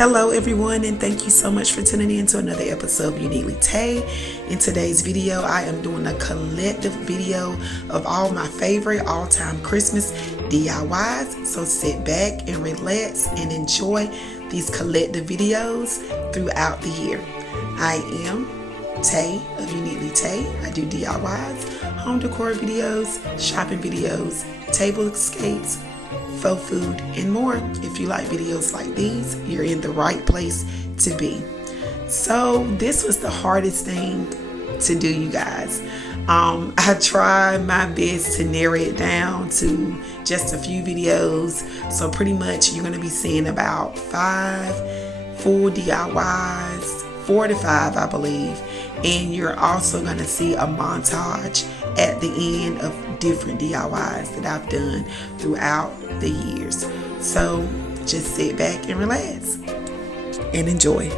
Hello everyone, and thank you so much for tuning in to another episode of Uneatly Tae. In today's video, I am doing a collective video of all my favorite all-time Christmas DIYs. So sit back and relax and enjoy these collective videos throughout the year. I am Tae of Uneatly Tae. I do DIYs, home decor videos, shopping videos, table escapes, faux food, and more. If you like videos like these, you're in the right place to be. So this was the hardest thing to do, you guys. I tried my best to narrow it down to just a few videos. So pretty much you're going to be seeing about 5 full DIYs, 4 to 5 I believe, and you're also going to see a montage at the end of different DIYs that I've done throughout the years. So just sit back and relax and enjoy.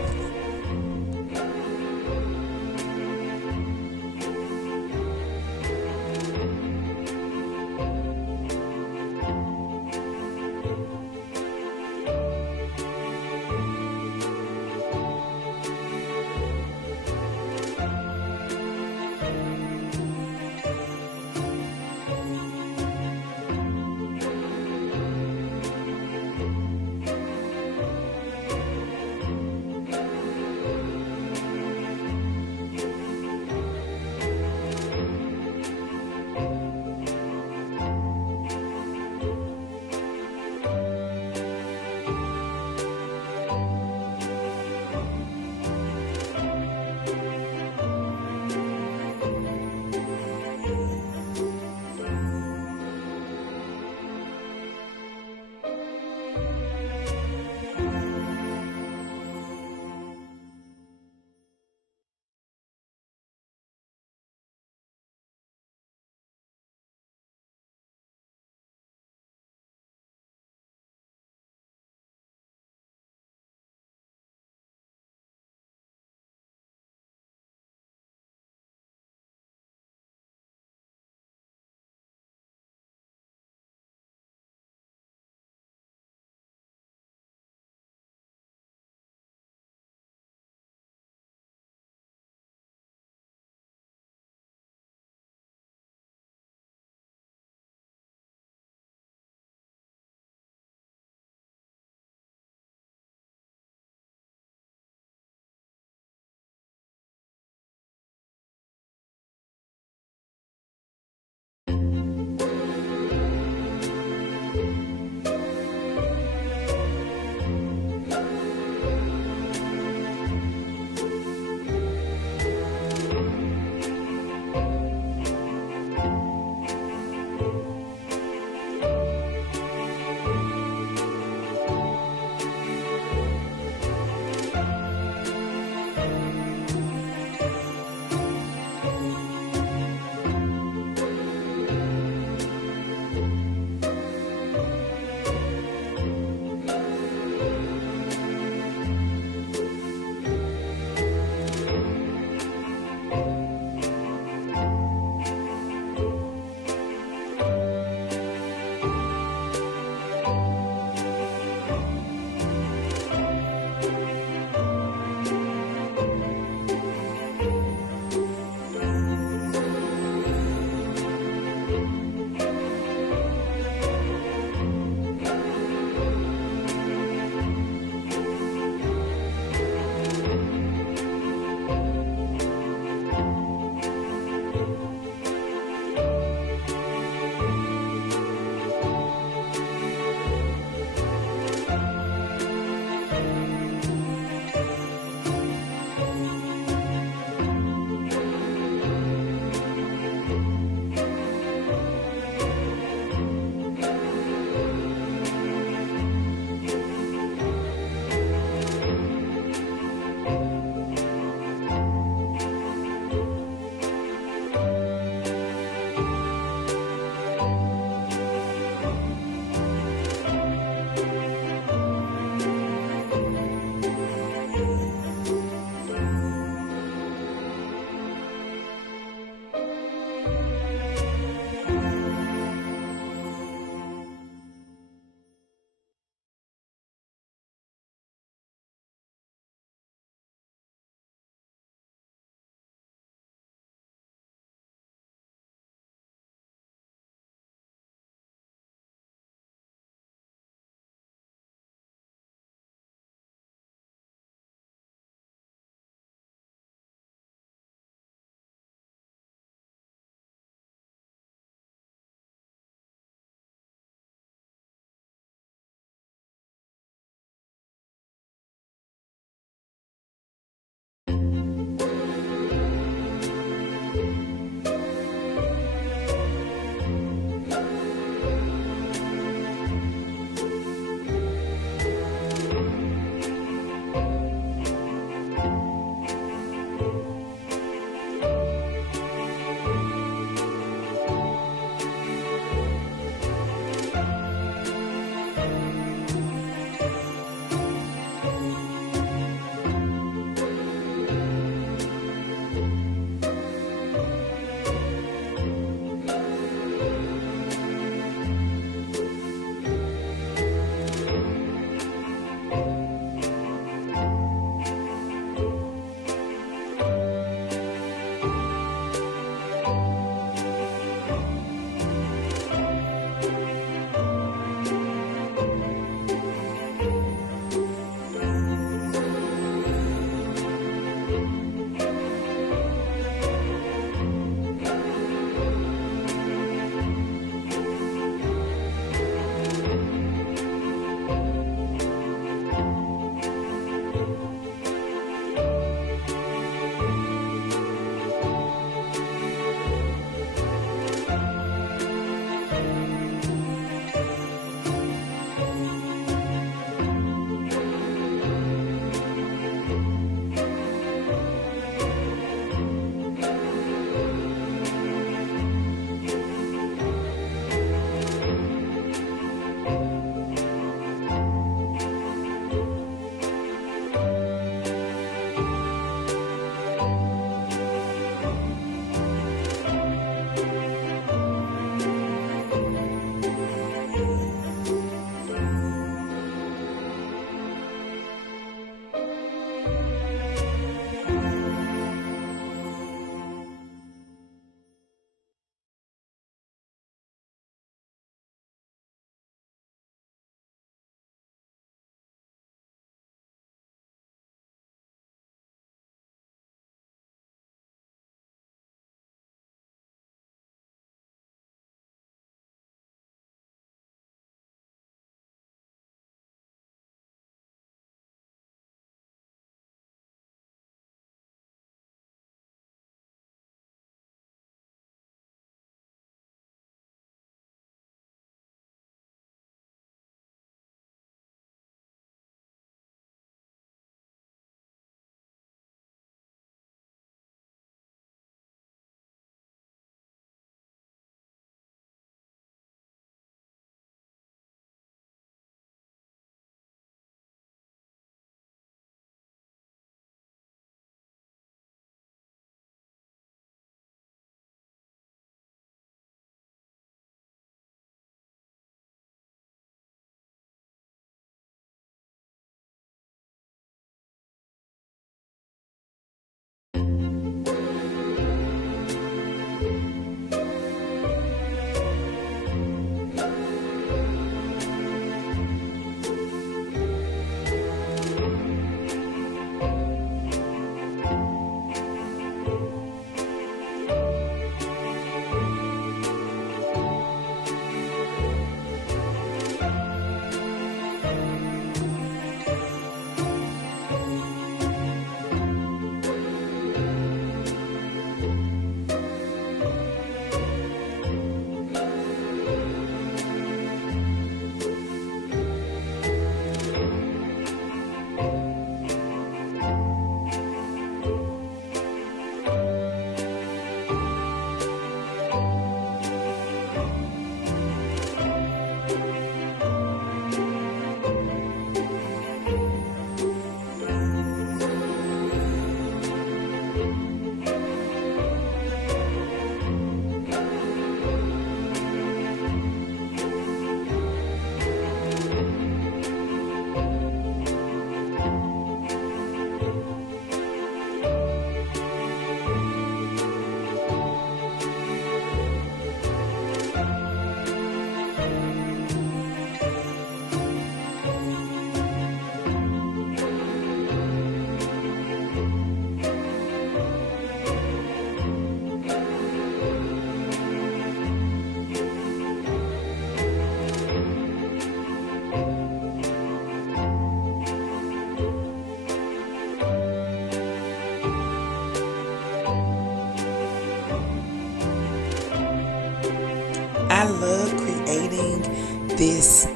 this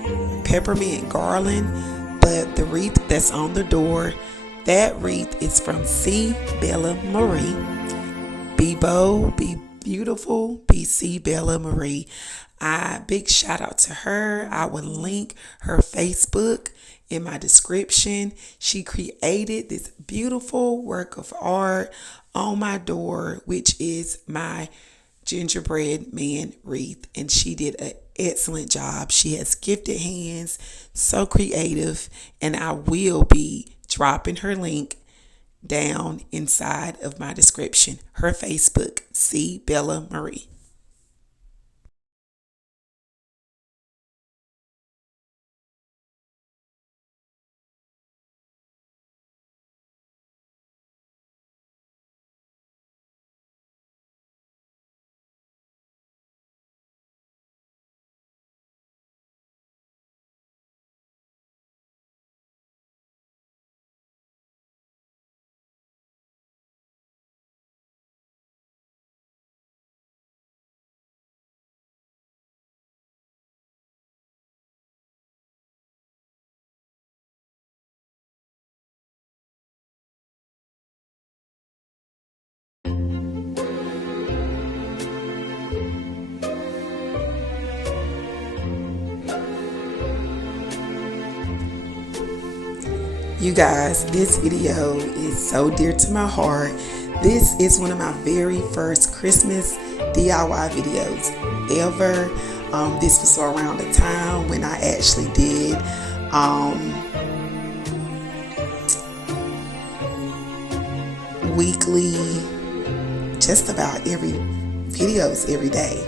peppermint garland, but the wreath that's on the door, that wreath is from C. Bella Marie. Be bold, be beautiful, be C. Bella Marie. Big shout out to her. I will link her Facebook in my description. She created this beautiful work of art on my door, which is my gingerbread man wreath, and she did an excellent job. She has gifted hands, so creative, and I will be dropping her link down inside of my description. Her Facebook, C. Bella Marie. You guys, this video is so dear to my heart. This is one of my very first Christmas DIY videos ever. This was around the time when I actually did weekly, just about videos every day.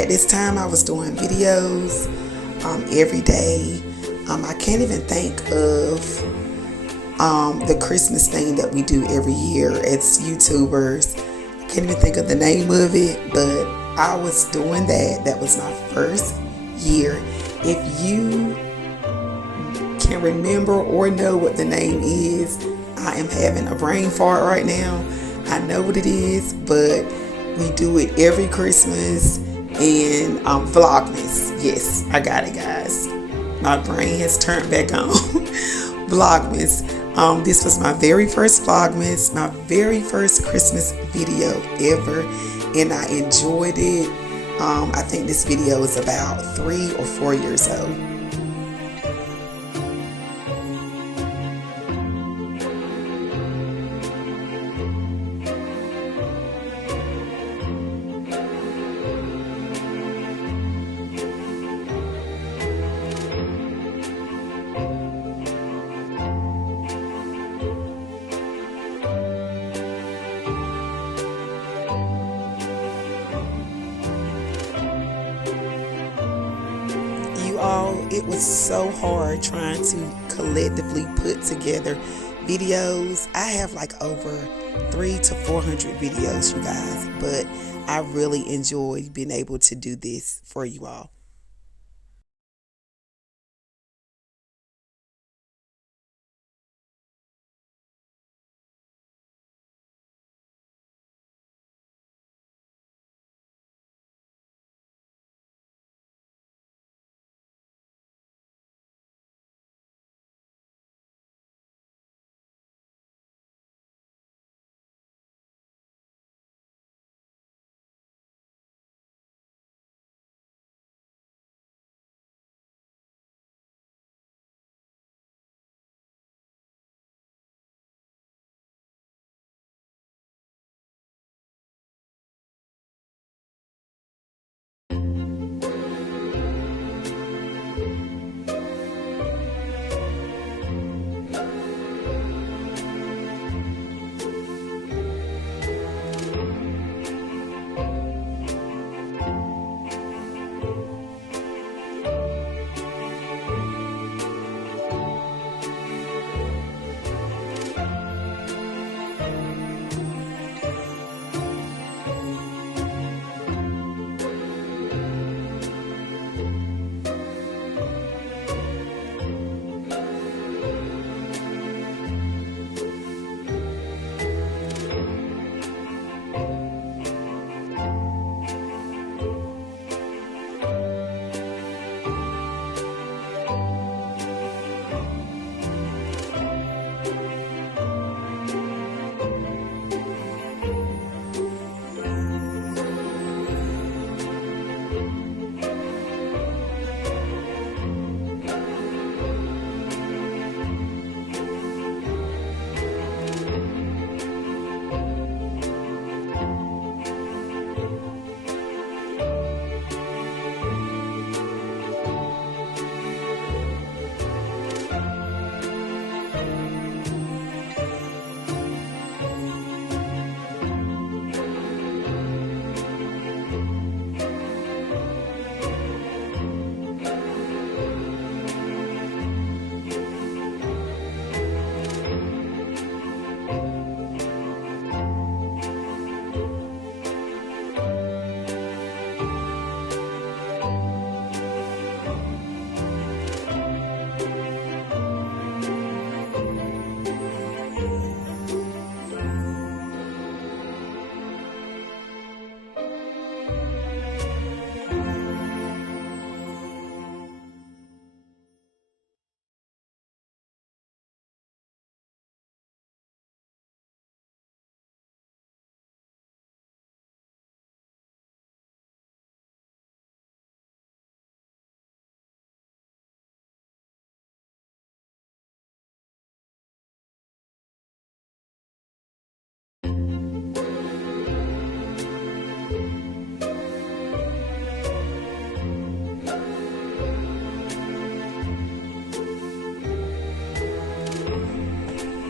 At this time I was doing videos every day. I can't even think of the Christmas thing that we do every year as YouTubers. I can't even think of the name of it, but I was doing that. That was my first year. If you can remember or know what the name is, I am having a brain fart right now. I know what it is, but we do it every Christmas. And Vlogmas. Yes, I got it, guys. My brain has turned back on. Vlogmas. This was my very first Vlogmas, my very first Christmas video ever, and I enjoyed it. I think this video is about 3 or 4 years old. It was so hard trying to collectively put together videos. I have like over 300 to 400 videos, you guys, but I really enjoy being able to do this for you all.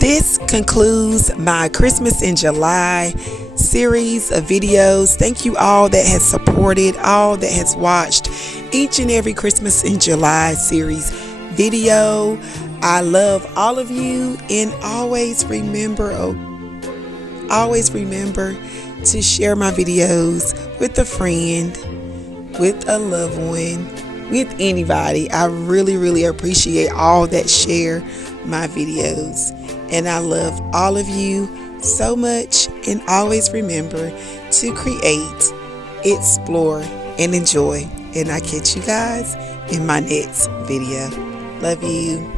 This concludes my Christmas in July series of videos. Thank you all that has supported, all that has watched each and every Christmas in July series video. I love all of you, and always remember to share my videos with a friend, with a loved one, with anybody. I really appreciate all that share my videos, and I love all of you so much. And always remember to create, explore, and enjoy. And I catch you guys in my next video. Love you.